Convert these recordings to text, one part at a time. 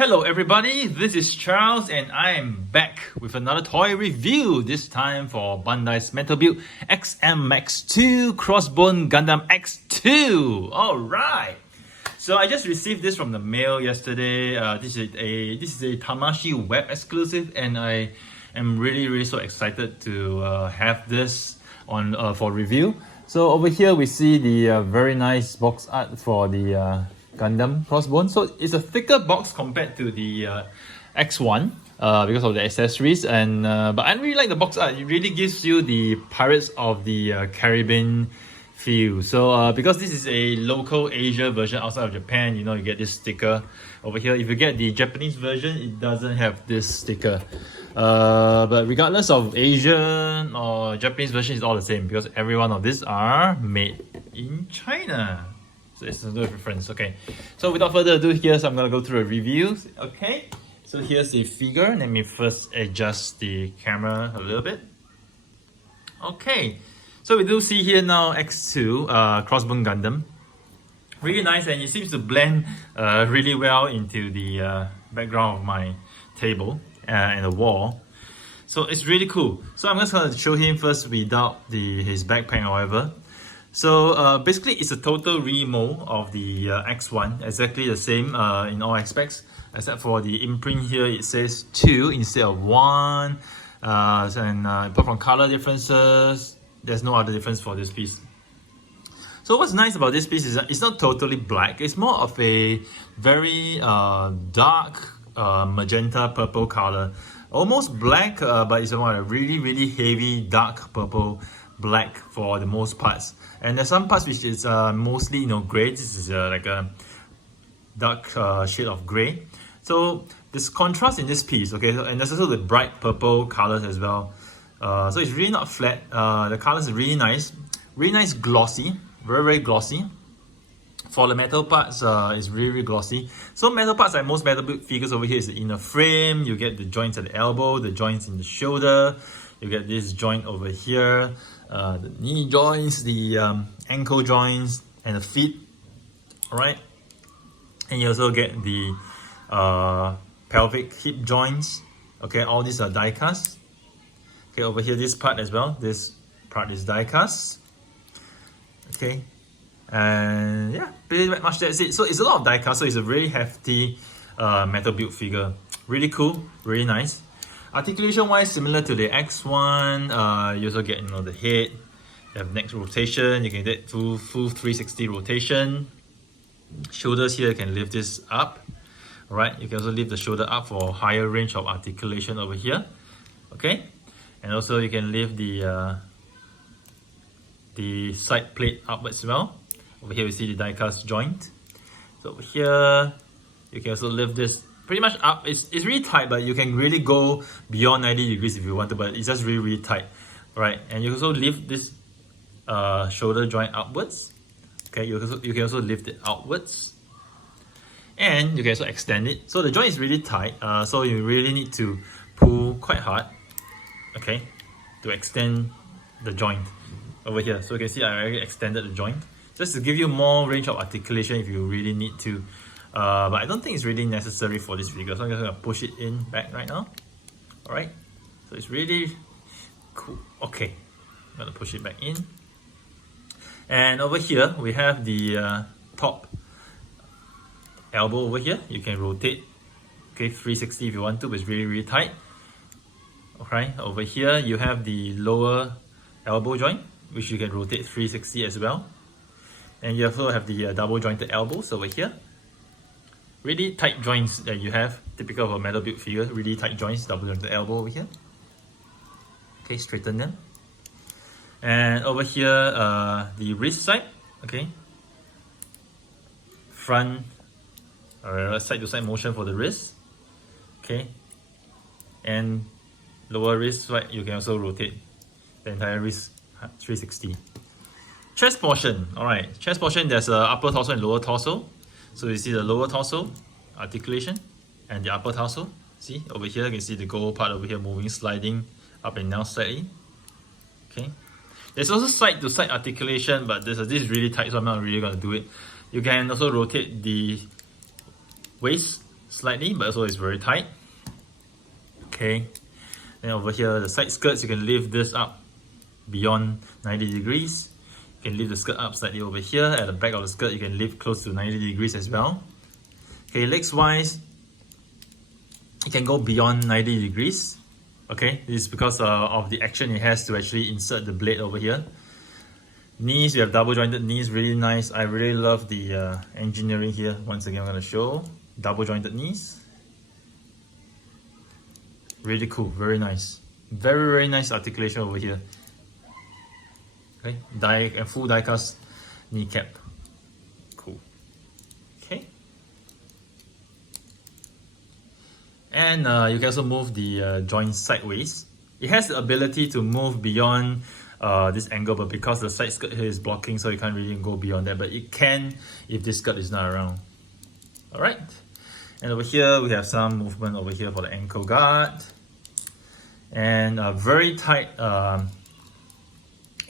Hello everybody, this is Charles and I am back with another toy review, this time for Bandai's Metal Build X-2 Crossbone Gundam X-2. Alright, so I just received this from the mail yesterday. This is a Tamashii web exclusive and I am really so excited to have this on for review. So over here we see the very nice box art for the Gundam Crossbone. So it's a thicker box compared to the X1 because of the accessories, and but I really like the box art. It really gives you the Pirates of the Caribbean feel. So because this is a local Asia version outside of Japan, you know, you get this sticker over here. If you get the Japanese version, it doesn't have this sticker. But regardless of Asian or Japanese version, it's all the same because every one of these are made in China. So it's no difference. Okay, so without further ado, so I'm gonna go through a review. Okay, so here's the figure. Let me first adjust the camera a little bit. Okay, so we do see here now X2 Crossbone Gundam. Really nice, and it seems to blend really well into the background of my table and the wall. So it's really cool. So I'm just gonna show him first without his backpack, however. So basically it's a total remold of the X1, exactly the same in all aspects, except for the imprint here it says 2 instead of 1, and apart from color differences, there's no other difference for this piece. So what's nice about this piece is that it's not totally black, it's more of a very dark magenta purple color, almost black, but it's a really heavy dark purple black for the most parts, and there's some parts which is mostly, you know, gray. This is like a dark shade of gray. So there's contrast in this piece, okay, and there's also the bright purple colors as well. So it's really not flat. The colors are really nice glossy, very glossy. For the metal parts, it's really glossy. So metal parts, like most metal build figures over here, is the inner frame. You get the joints at the elbow, the joints in the shoulder. You get this joint over here, the knee joints, the ankle joints, and the feet. Alright, and you also get the pelvic hip joints. Okay, all these are die cast. Okay, over here, this part as well. This part is die cast. Okay, and yeah, pretty much that's it. So it's a lot of die cast. So it's a very hefty metal build figure. Really cool, really nice. Articulation wise, similar to the X1, you also get, you know, the head, you have neck rotation, you can get full 360 rotation. Shoulders here, you can lift this up. Alright, you can also lift the shoulder up for higher range of articulation over here. Okay, and also you can lift the side plate upwards as well. Over here we see the die cast joint. So over here, you can also lift this pretty much up. It's really tight, but you can really go beyond 90 degrees if you want to, but it's just really tight. Right, and you also lift this shoulder joint upwards. Okay, you can also lift it outwards, and you can also extend it. So the joint is really tight, so you really need to pull quite hard, okay, to extend the joint over here. So you can see I already extended the joint just to give you more range of articulation if you really need to. But I don't think it's really necessary for this figure, so I'm just going to push it in back right now. Alright, so it's really cool. Okay, I'm going to push it back in. And over here, we have the top elbow over here. You can rotate, okay, 360 if you want to, but it's really tight. Okay, over here, you have the lower elbow joint, which you can rotate 360 as well. And you also have the double jointed elbows over here. Really tight joints that you have, typical of a metal build figure. Really tight joints, double jointed elbow over here. Okay, straighten them. And over here, the wrist side. Okay, front side to side motion for the wrist. Okay, and lower wrist side, you can also rotate the entire wrist 360. Chest portion. Alright, chest portion, there's a upper torso and lower torso. So you see the lower torso, articulation, and the upper torso. See, over here you can see the gold part over here moving, sliding up and down slightly. Okay, there's also side to side articulation, but this is really tight, so I'm not really going to do it. You can also rotate the waist slightly, but also it's very tight. Okay, then over here, the side skirts, you can lift this up beyond 90 degrees. You can lift the skirt up slightly over here. At the back of the skirt, you can lift close to 90 degrees as well. Okay, legs wise, it can go beyond 90 degrees. Okay, this is because of the action it has to actually insert the blade over here. Knees, you have double jointed knees, really nice. I really love the engineering here. Once again, I'm going to show double jointed knees. Really cool, very nice. Very nice articulation over here. Okay, full die cast kneecap. Cool. Okay. And you can also move the joint sideways. It has the ability to move beyond this angle, but because the side skirt here is blocking, so you can't really go beyond that, but it can if this skirt is not around. Alright. And over here, we have some movement over here for the ankle guard. And very tight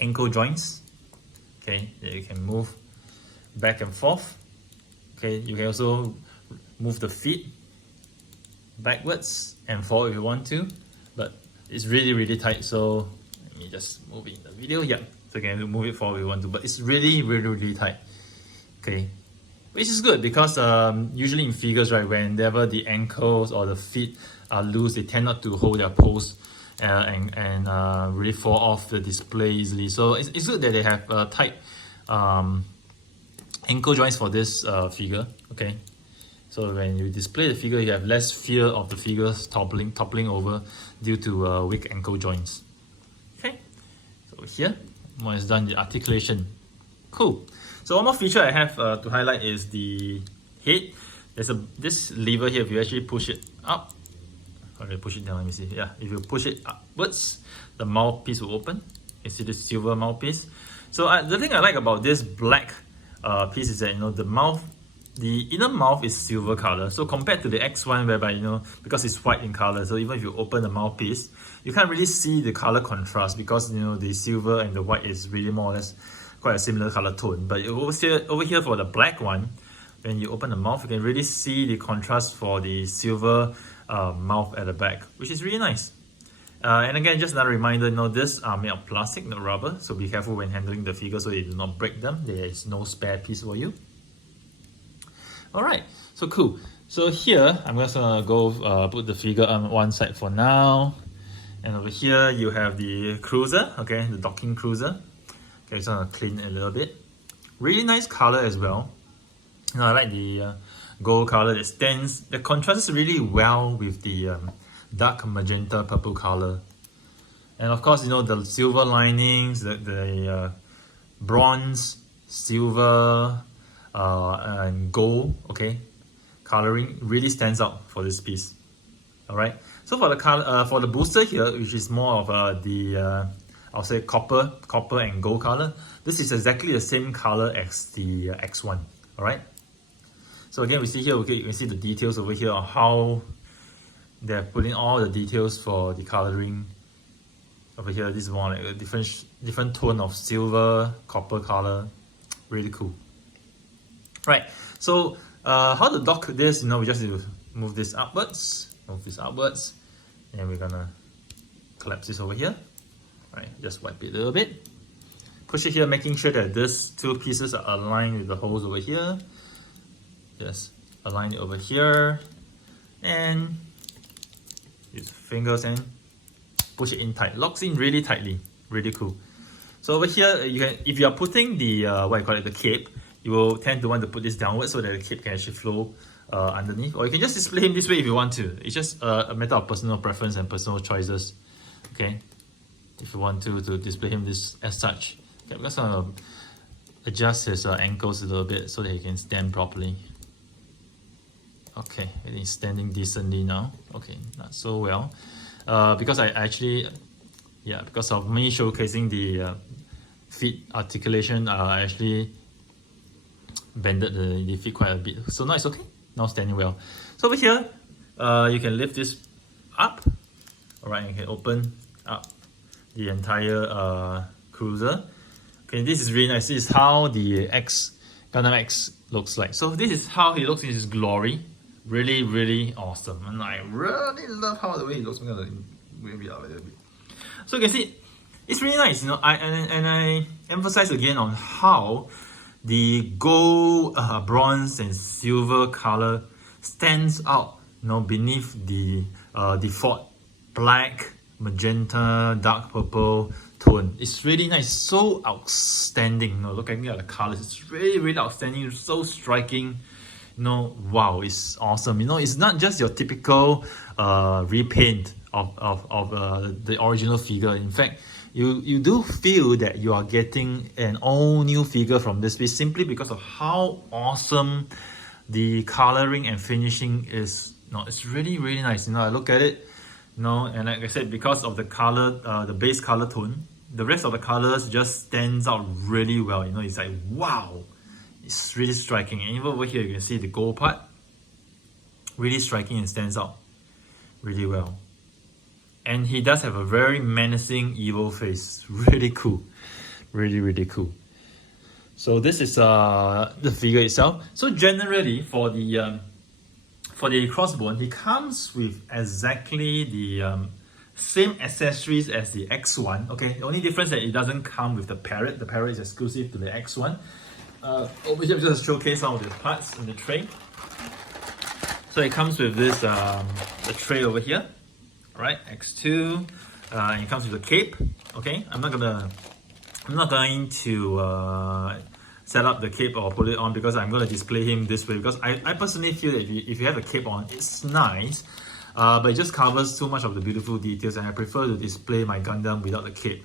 ankle joints. Okay, you can move back and forth. Okay, you can also move the feet backwards and forward if you want to. But it's really tight, so let me just move it in the video. Yeah, so you can move it forward if you want to, but it's really tight. Okay. Which is good because usually in figures, right, whenever the ankles or the feet are loose, they tend not to hold their pose and really fall off the display easily. So it's good that they have tight ankle joints for this figure. Okay, so when you display the figure, you have less fear of the figures toppling over due to weak ankle joints. Okay, so here, one is done, the articulation. Cool. So one more feature I have to highlight is the head. There's this lever here. If you actually push it up, okay, push it down. Let me see. Yeah, if you push it upwards, the mouthpiece will open. You see this silver mouthpiece. So the thing I like about this black piece is that the inner mouth is silver color. So compared to the X1, whereby because it's white in color, so even if you open the mouthpiece, you can't really see the color contrast because the silver and the white is really more or less quite a similar color tone. But over here for the black one, when you open the mouth, you can really see the contrast for the silver mouth at the back, which is really nice. And again, just another reminder, these are made of plastic, not rubber, so be careful when handling the figure so you do not break them. There is no spare piece for you. Alright, so cool. So here, I'm just gonna go put the figure on one side for now. And over here, you have the cruiser, okay, the docking cruiser. Okay, just gonna clean it a little bit. Really nice color as well. I like the gold color that stands. The contrasts really well with the dark magenta purple color. And of course, the silver linings, the bronze, silver, and gold, okay, coloring really stands out for this piece. Alright, so for the color, for the booster here, which is more of the I'll say copper and gold color, this is exactly the same color as the X1. Alright, so again, we see here, okay, you can see the details over here on how they're putting all the details for the coloring. Over here, this is more like a different tone of silver, copper color. Really cool. Right, so how to dock this, we just need to move this upwards, and we're gonna collapse this over here. Right, just wipe it a little bit. Push it here, making sure that these two pieces are aligned with the holes over here. Just align it over here, and use fingers and push it in tight. Locks in really tightly, really cool. So over here, you can, if you are putting the the cape, you will tend to want to put this downwards so that the cape can actually flow underneath. Or you can just display him this way if you want to. It's just a matter of personal preference and personal choices. Okay, if you want to display him this as such. Okay, I'm just gonna adjust his ankles a little bit so that he can stand properly. Okay, he's standing decently now. Okay, not so well. Because I actually, because of me showcasing the feet articulation, I actually bended the feet quite a bit. So now it's okay. Now standing well. So over here, you can lift this up. Alright, you can open up the entire cruiser. Okay, this is really nice. This is how the Gundam X looks like. So this is how he looks in his glory. Really, really awesome. And I really love how the way it looks. I'm gonna wave it out a little bit. So you can see, it's really nice, you know. I emphasize again on how the gold, bronze, and silver color stands out, you know, beneath the default black, magenta, dark purple tone. It's really nice, so outstanding. You know, looking at the colors, it's really, really outstanding, so striking. You know, wow, it's awesome. You know, it's not just your typical repaint of the original figure. In fact, you do feel that you are getting an all new figure from this piece simply because of how awesome the coloring and finishing is. No, it's really, really nice. You know, I look at it, you know, and like I said, because of the color, the base color tone, the rest of the colors just stands out really well. You know, it's like, wow, it's really striking. And even over here, you can see the gold part, really striking and stands out really well. And he does have a very menacing evil face. Really cool. Really, really cool. So this is the figure itself. So generally for the Crossbone, he comes with exactly the same accessories as the X1. Okay, the only difference that it doesn't come with the parrot. The parrot is exclusive to the X1. Over here, just showcase some of the parts in the tray. So it comes with this the tray over here, right? X2. And it comes with a cape. Okay, I'm not going to set up the cape or put it on because I'm going to display him this way, because I personally feel that if you have a cape on, it's nice, but it just covers too much of the beautiful details, and I prefer to display my Gundam without the cape.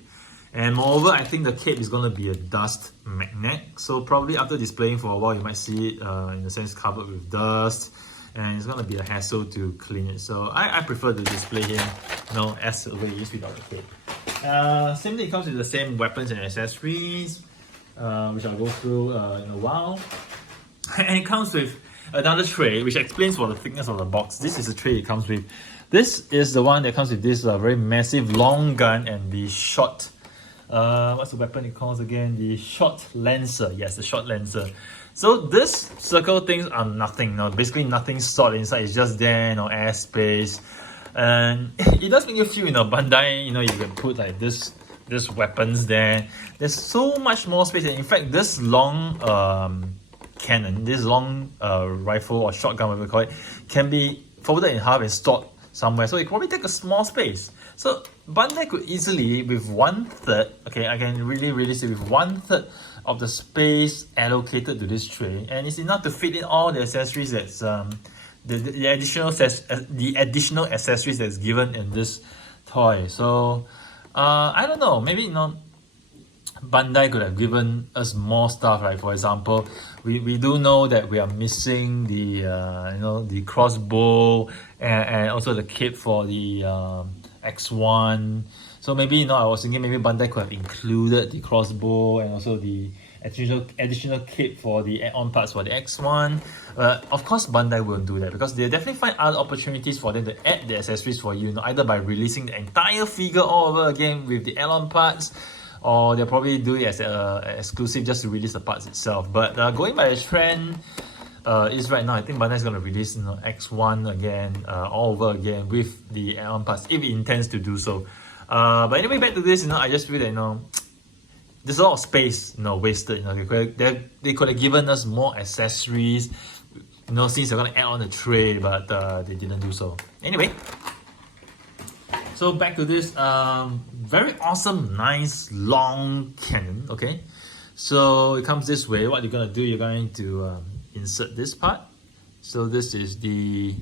And moreover, I think the cape is going to be a dust magnet, so probably after displaying for a while you might see it in a sense covered with dust, and it's going to be a hassle to clean it. So I prefer to display him, you know, as the way it is without the cape. Same thing, it comes with the same weapons and accessories, which I'll go through in a while. And it comes with another tray, which explains for the thickness of the box. This is the tray it comes with. This is the one that comes with this very massive long gun and the short, what's the weapon it calls again? The short lancer. Yes, the short lancer. So this circle things are nothing. No, basically nothing stored inside. It's just there, you know, airspace. And it does make you feel, you know, Bandai, you know, you can put like this weapons there. There's so much more space. And in fact, this long cannon, this long rifle or shotgun, whatever we call it, can be folded in half and stored somewhere. So it probably take a small space. So Bandai could easily, with 1/3, okay, I can really say with 1/3 of the space allocated to this tray, and it's enough to fit in all the accessories that's the additional accessories that's given in this toy. So I don't know, maybe, you know, Bandai could have given us more stuff, right? For example, we do know that we are missing the you know, the crossbow and also the cape for the X1. So maybe, you know, I was thinking maybe Bandai could have included the crossbow and also the additional kit for the add-on parts for the X1. Of course, Bandai won't do that because they'll definitely find other opportunities for them to add the accessories for you, either by releasing the entire figure all over again with the add-on parts, or they'll probably do it as exclusive just to release the parts itself. But going by the trend is right now, I think Bandai is going to release, you know, X1 again, all over again with the add-on parts if it intends to do so. But anyway, back to this, you know, I just feel that, you know, there's a lot of space, you know, wasted. You know, they could have given us more accessories, you know, since they're gonna add on the tray, but they didn't do so. Anyway, so back to this very awesome, nice long cannon. Okay, so it comes this way. What you're gonna do? You're going to insert this part. So this is the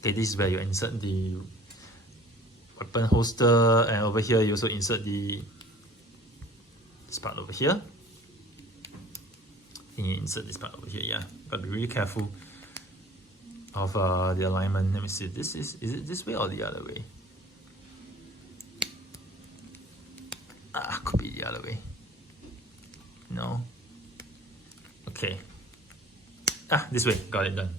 this is where you insert the weapon holster, and over here you also insert this part over here. I think you insert this part over here. Yeah, gotta be really careful of the alignment. Let me see. Is it this way or the other way? Could be the other way. No. Okay. This way. Got it done.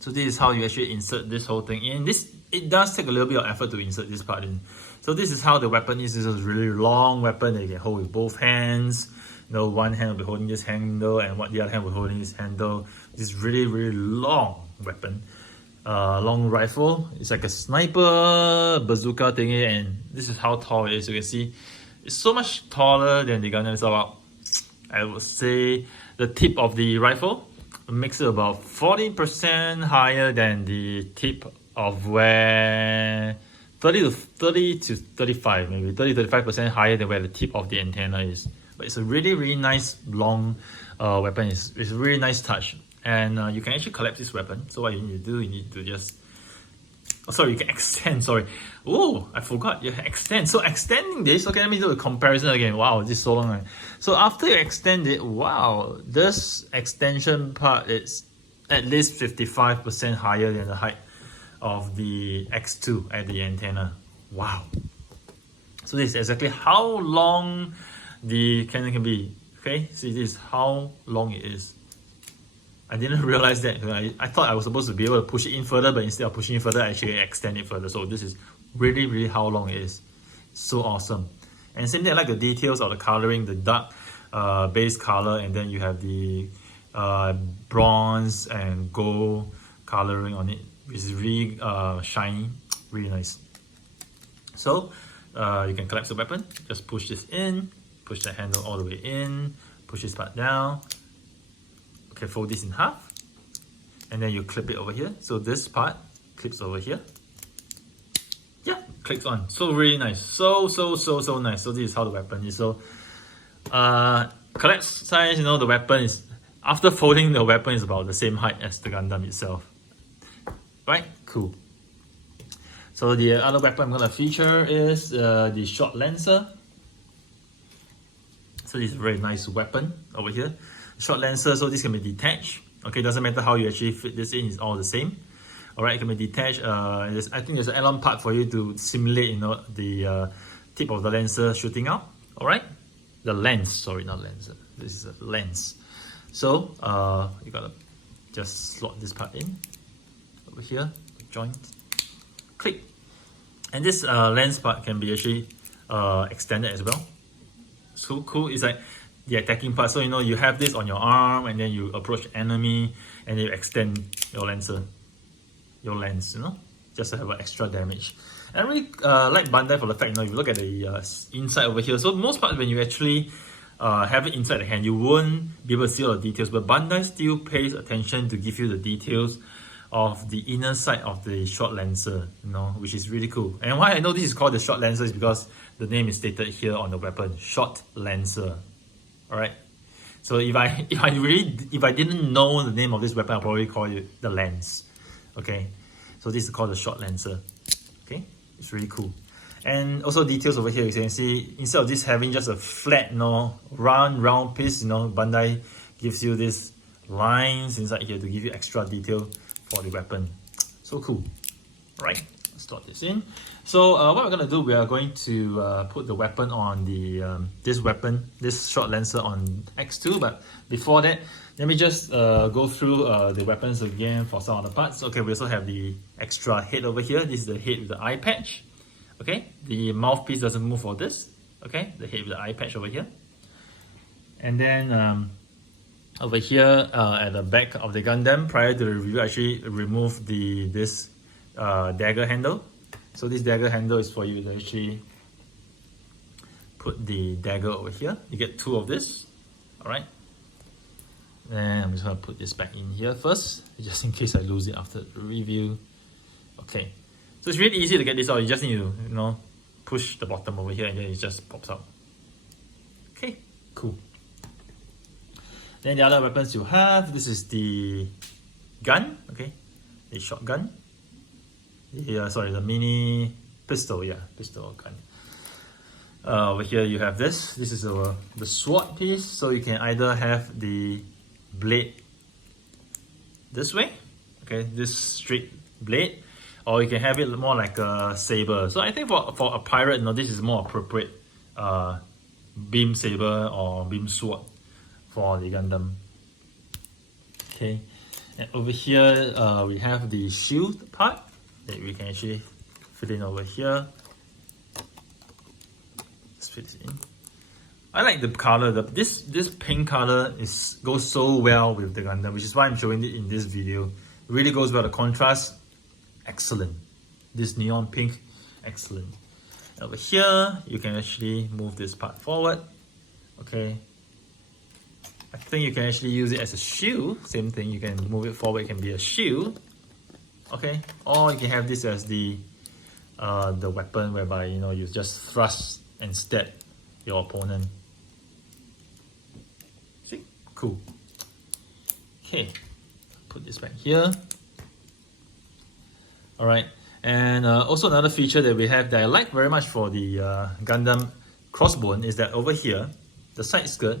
So this is how you actually insert this whole thing in. It does take a little bit of effort to insert this part in. So this is how the weapon is. This is a really long weapon that you can hold with both hands. one hand will be holding this handle and the other hand will be holding this handle. This really, really long weapon. Long rifle. It's like a sniper bazooka thingy, and this is how tall it is. You can see it's so much taller than the Gundam. It's about, I would say, the tip of the rifle makes it about 40% higher than the tip of where 30 to 35, maybe 35% higher than where the tip of the antenna is. But it's a really, really nice long weapon. It's a really nice touch. And you can actually collapse this weapon. So what you need to do, you need to just... Oh, sorry, you can extend, sorry. Oh, I forgot, you can extend. So extending this, okay, let me do a comparison again. Wow, this is so long. Right? So after you extend it, wow, this extension part is at least 55% higher than the height of the X-2 at the antenna. Wow. So this is exactly how long the cannon can be. Okay, see, this is how long it is. I didn't realize that. I thought I was supposed to be able to push it in further, but instead of pushing it further, I actually extend it further. So this is really, really how long it is. So awesome. And same thing, I like the details of the coloring, the dark base color, and then you have the bronze and gold coloring on it, which is really shiny, really nice. So you can collapse the weapon. Just push this in, push the handle all the way in, push this part down. Okay, fold this in half, and then you clip it over here. So this part clips over here. Yeah, clicks on. So really nice. So nice. So this is how the weapon is. So collapse size, you know, the weapon is, after folding, the weapon is about the same height as the Gundam itself. Right? Cool. So the other weapon I'm gonna feature is the short lancer. So this is a very nice weapon over here. Short lancer, so this can be detached. Okay, doesn't matter how you actually fit this in, it's all the same. Alright, it can be detached. I think there's an add-on part for you to simulate, you know, the tip of the lancer shooting out. Alright, the lens, sorry, not lancer. This is a lens. So you gotta just slot this part in over here, joint, click, and this lens part can be actually extended as well. So cool. It's like the attacking part. So you know, you have this on your arm, and then you approach the enemy, and you extend your lancer, your lens, you know, just to have an extra damage. And I really like Bandai for the fact, you know, if you look at the inside over here, so most parts when you actually have it inside the hand, you won't be able to see all the details, but Bandai still pays attention to give you the details of the inner side of the short lancer, you know, which is really cool. And why I know this is called the short lancer is because the name is stated here on the weapon, short lancer. Alright, so if I didn't know the name of this weapon, I'll probably call it the lens. Okay, so this is called the short lancer. Okay, it's really cool. And also details over here, you can see instead of this having just a flat, you know, round piece, you know, Bandai gives you these lines inside here to give you extra detail for the weapon. So cool. Right, let's slot this in. So what we're gonna do, we are going to put the weapon on the this short lancer on X2. But before that, let me just go through the weapons again for some of the parts. Okay, we also have the extra head over here. This is the head with the eye patch. Okay, the mouthpiece doesn't move for this. Okay, the head with the eye patch over here. And then over here at the back of the Gundam, prior to the review, I actually removed this dagger handle. So this dagger handle is for you to actually put the dagger over here. You get two of this. Alright. And I'm just gonna put this back in here first, just in case I lose it after the review. Okay. So it's really easy to get this out. You just need to, you know, push the bottom over here and then it just pops out. Okay, cool. Then the other weapons you have, this is the gun, okay, the shotgun. Yeah, sorry, the mini pistol, yeah, pistol gun. Over here you have this. This is the sword piece, so you can either have the blade this way, okay, this straight blade, or you can have it more like a saber. So I think for a pirate, you know, this is more appropriate beam saber or beam sword for the Gundam. Okay, and over here we have the shield part that we can actually fit in over here. Let's fit it in. I like the color. This pink color goes so well with the Gundam, which is why I'm showing it in this video. It really goes well. The contrast, excellent. This neon pink, excellent. Over here, you can actually move this part forward. Okay. I think you can actually use it as a shield. Same thing, you can move it forward, it can be a shield. Okay, or you can have this as the weapon whereby you just thrust and stab your opponent. See? Cool. Okay, put this back here. Alright, and also another feature that we have that I like very much for the Gundam Crossbone is that over here, the side skirt,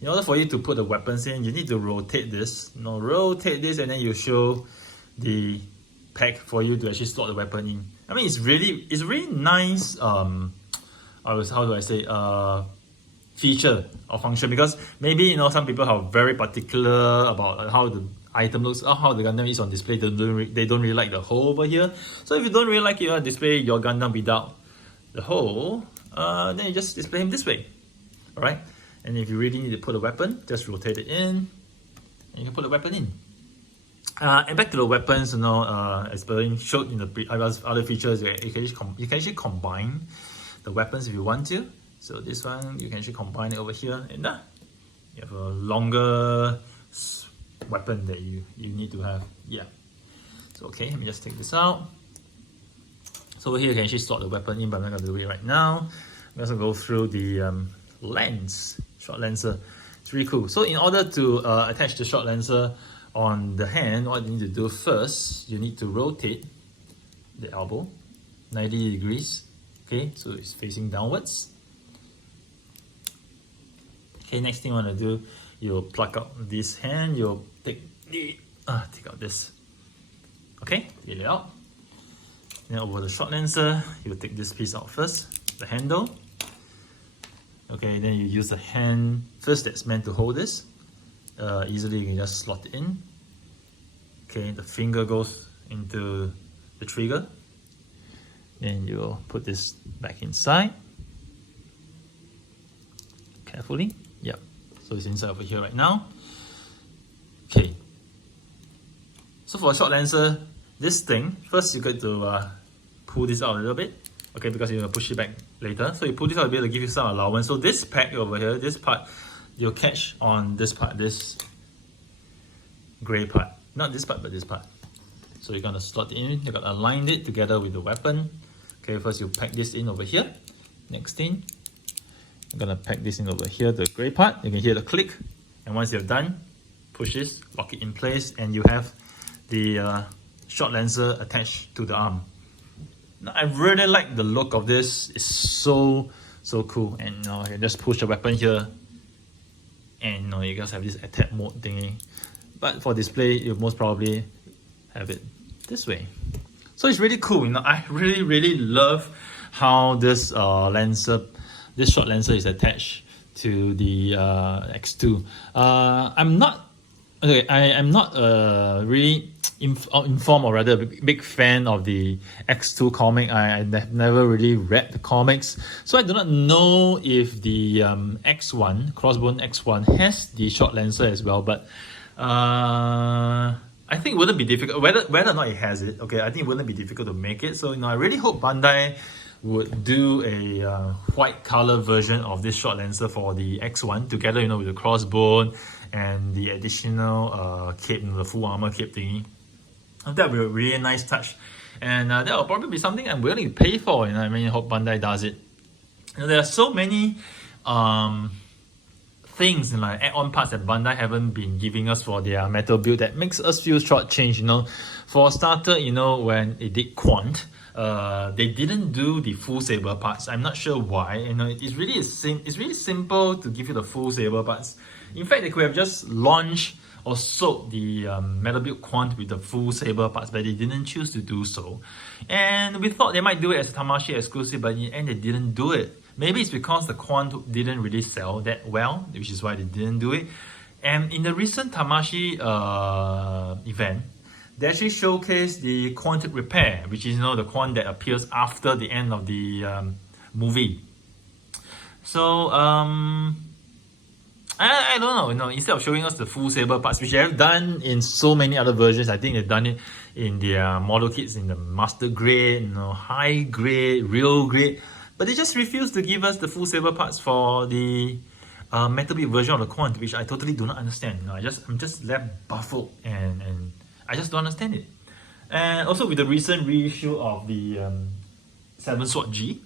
in order for you to put the weapons in, you need to rotate this. Rotate this and then you show the pack for you to actually slot the weapon in. I mean, it's really nice, how do I say, feature or function, because maybe some people are very particular about how the item looks, or how the Gundam is on display. They don't really like the hole over here. So if you don't really like your display your Gundam without the hole, then you just display him this way. Alright? And if you really need to put a weapon, just rotate it in, and you can put the weapon in. And back to the weapons, as Berlin showed in the other features, you can actually combine the weapons if you want to. So this one, you can actually combine it over here, and you have a longer weapon that you need to have. Yeah. So okay, let me just take this out. So over here, you can actually slot the weapon in, but I'm not going to do it right now. I'm also go through the lens, short lancer. It's really cool. So in order to attach the short lancer on the hand, what you need to do first, you need to rotate the elbow 90 degrees. Okay, so it's facing downwards. Okay, next thing you want to do, you'll pluck out this hand, you'll take out this. Okay, get it out. Then over the short lancer, you'll take this piece out first, the handle. Okay, then you use the hand first that's meant to hold this. Easily you can just slot it in. Okay, the finger goes into the trigger. Then you'll put this back inside. Carefully. Yep. So it's inside over here right now. Okay. So for a short lancer, this thing, first you got to pull this out a little bit. Okay, because you're going to push it back later. So you pull this out a bit to give you some allowance. So this pack over here, this part, you'll catch on this part, this grey part. Not this part, but this part. So you're going to slot it in, you're going to align it together with the weapon. Okay, first you pack this in over here. Next thing, I'm going to pack this in over here, the grey part. You can hear the click. And once you're done, push this, lock it in place, and you have the short lancer attached to the arm. Now, I really like the look of this. It's so cool. And you can just push the weapon here, and you guys have this attack mode thingy. But for display, you most probably have it this way. So it's really cool. I really love how this short lancer is attached to the X-2. I'm not really informed, or rather a big fan of the X-2 comic. I have never really read the comics, so I do not know if the X1, Crossbone X1 has the short lancer as well, but I think it wouldn't be difficult, whether or not it has it, okay, I think it wouldn't be difficult to make it. So I really hope Bandai would do a white color version of this short lancer for the X1 together, with the crossbone and the additional cape, the full armor cape thingy. That would be a really nice touch, and that will probably be something I'm willing to pay for. I hope Bandai does it. There are so many things like add-on parts that Bandai haven't been giving us for their metal build that makes us feel shortchanged. For a starter, when it did Quant, they didn't do the full saber parts. I'm not sure why. It's really simple to give you the full saber parts. In fact, they could have just launched or sold the metal build Quant with the full saber parts, but they didn't choose to do so. And we thought they might do it as a Tamashii exclusive, but in the end they didn't do it. Maybe it's because the Quant didn't really sell that well, which is why they didn't do it. And in the recent Tamashii event, they actually showcased the Quant Repair, which is the Quant that appears after the end of the movie. So I don't know, instead of showing us the full saber parts, which they have done in so many other versions. I think they've done it in their model kits in the master grade, high grade, real grade, but they just refuse to give us the full saber parts for the metal build version of the Quant, which I totally do not understand. I'm just left baffled, and I just don't understand it. And also with the recent reissue of the 7 Sword G,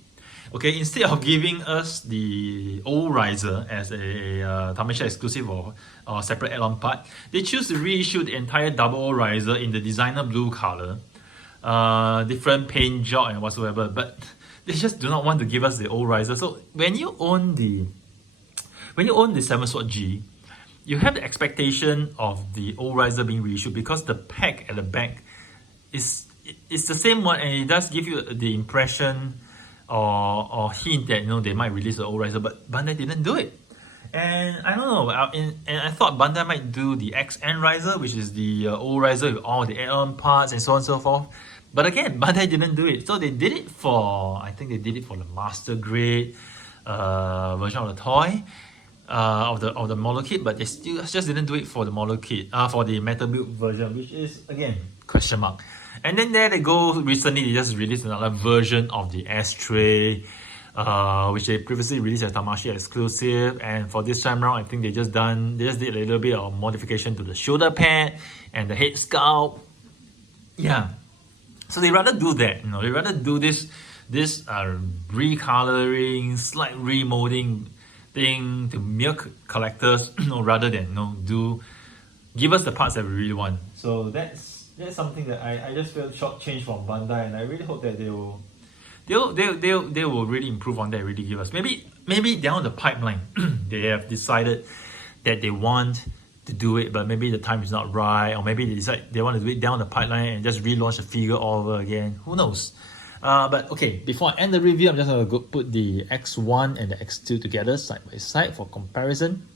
okay, instead of giving us the old riser as a Tamisha exclusive or separate add-on part, they choose to reissue the entire double O riser in the designer blue color, different paint job and whatsoever, but they just do not want to give us the old riser. So when you own the 7 Sword G, you have the expectation of the old riser being reissued because the pack at the back is the same one, and it does give you the impression or hint that they might release the old riser, but Bandai didn't do it. And I don't know, and I thought Bandai might do the XN riser, which is the old riser with all the add-on parts and so on and so forth. But again, Bandai didn't do it. So they did it for, I think they did it for the master grade version of the toy, of the model kit, but they still just didn't do it for the model kit, for the metal build version, which is again question mark. And then there they go. Recently, they just released another version of the ashtray, which they previously released as Tamashii exclusive. And for this time around, I think they just did a little bit of modification to the shoulder pad and the head sculpt. Yeah, so they rather do that. They rather do this recoloring, slight remolding thing to milk collectors, rather than give us the parts that we really want. So that's something that I just felt shortchanged from Bandai, and I really hope that they will really improve on that, really give us maybe down the pipeline they have decided that they want to do it, but maybe the time is not right, or maybe they decide they want to do it down the pipeline and just relaunch the figure all over again. Who knows? But okay, before I end the review, I'm just going to go put the X1 and the X2 together side by side for comparison.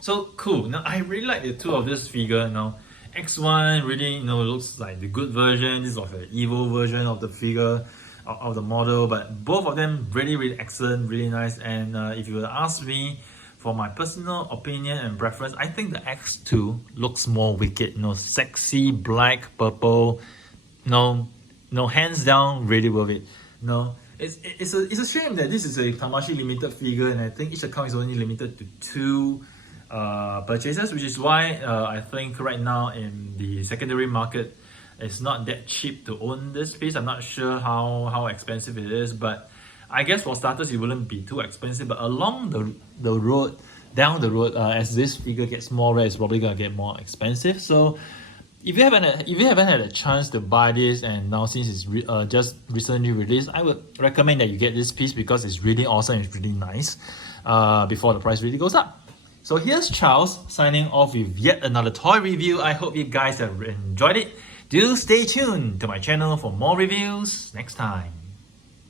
So cool. Now I really like the two of this figure. Now X1 really looks like the good version. This is like an evil version of the figure, of the model, but both of them really excellent, really nice. And if you were to ask me for my personal opinion and preference, I think the X2 looks more wicked. Sexy black purple. Hands down, really worth it. It's a shame that this is a Tamashii limited figure, and I think each account is only limited to 2 purchases, which is why I think right now in the secondary market, it's not that cheap to own this piece. I'm not sure how expensive it is, but I guess for starters it wouldn't be too expensive. But along the road, down the road, as this figure gets more rare, it's probably gonna get more expensive. So if you haven't had a chance to buy this, and now since it's just recently released, I would recommend that you get this piece because it's really awesome, it's really nice, before the price really goes up. So here's Charles signing off with yet another toy review. I hope you guys have enjoyed it. Do stay tuned to my channel for more reviews next time.